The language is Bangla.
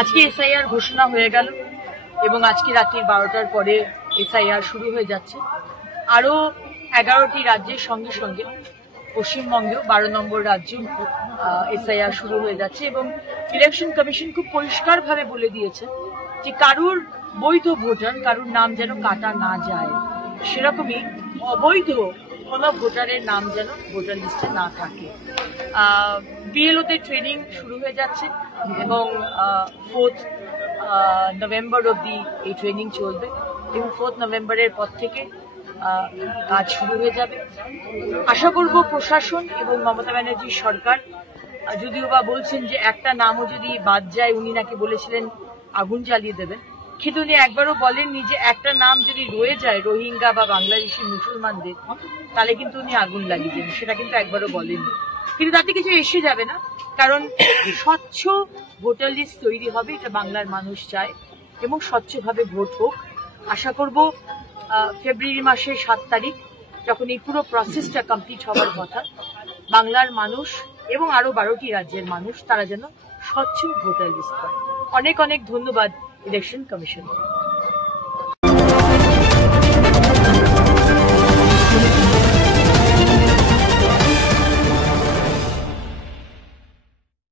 আজকে এসআইআর ঘোষণা হয়ে গেল এবং আজকে রাত্রি 12টার পরে এসআইআর শুরু হয়ে যাচ্ছে। আরো 11টি রাজ্যের সঙ্গে সঙ্গে পশ্চিমবঙ্গেও 12 নম্বর রাজ্যে এসআইআর শুরু হয়ে যাচ্ছে এবং ইলেকশন কমিশন খুব পরিষ্কারভাবে বলে দিয়েছে যে কারুর বৈধ ভোটার কারুর নাম যেন কাটা না যায়, সেরকমই অবৈধ কোনো ভোটারের নাম যেন ভোটার লিস্টে না থাকে। বিএলওতে ট্রেনিং শুরু হয়ে যাচ্ছে এবং 4 নভেম্বর অবধি এই ট্রেনিং চলবে এবং 4 নভেম্বরের পর থেকে কাজ শুরু হয়ে যাবে। আশা করব প্রশাসন এবং মমতা ব্যানার্জির সরকার, যদিও বা বলছেন যে একটা নামও যদি বাদ যায়, উনি নাকি বলেছিলেন আগুন জ্বালিয়ে দেবেন, কিন্তু উনি একবারও বলেননি যে একটা নাম যদি রয়ে যায় রোহিঙ্গা বা বাংলাদেশি মুসলমানদের, তাহলে কিন্তু উনি আগুন লাগিয়ে দেবেন, সেটা কিন্তু একবারও বলেননি। কিন্তু তাতে কিছু এসে যাবে না, কারণ স্বচ্ছ ভোটার লিস্ট তৈরি হবে, এটা বাংলার মানুষ চায় এবং স্বচ্ছভাবে ভোট হোক। আশা করব ফেব্রুয়ারি মাসের 7 তারিখ যখন এই পুরো প্রসেসটা কমপ্লিট হওয়ার কথা, বাংলার মানুষ এবং আরো 12টি রাজ্যের মানুষ তারা যেন স্বচ্ছ ভোটার লিস্ট পায়। অনেক অনেক ধন্যবাদ ইলেকশন কমিশন।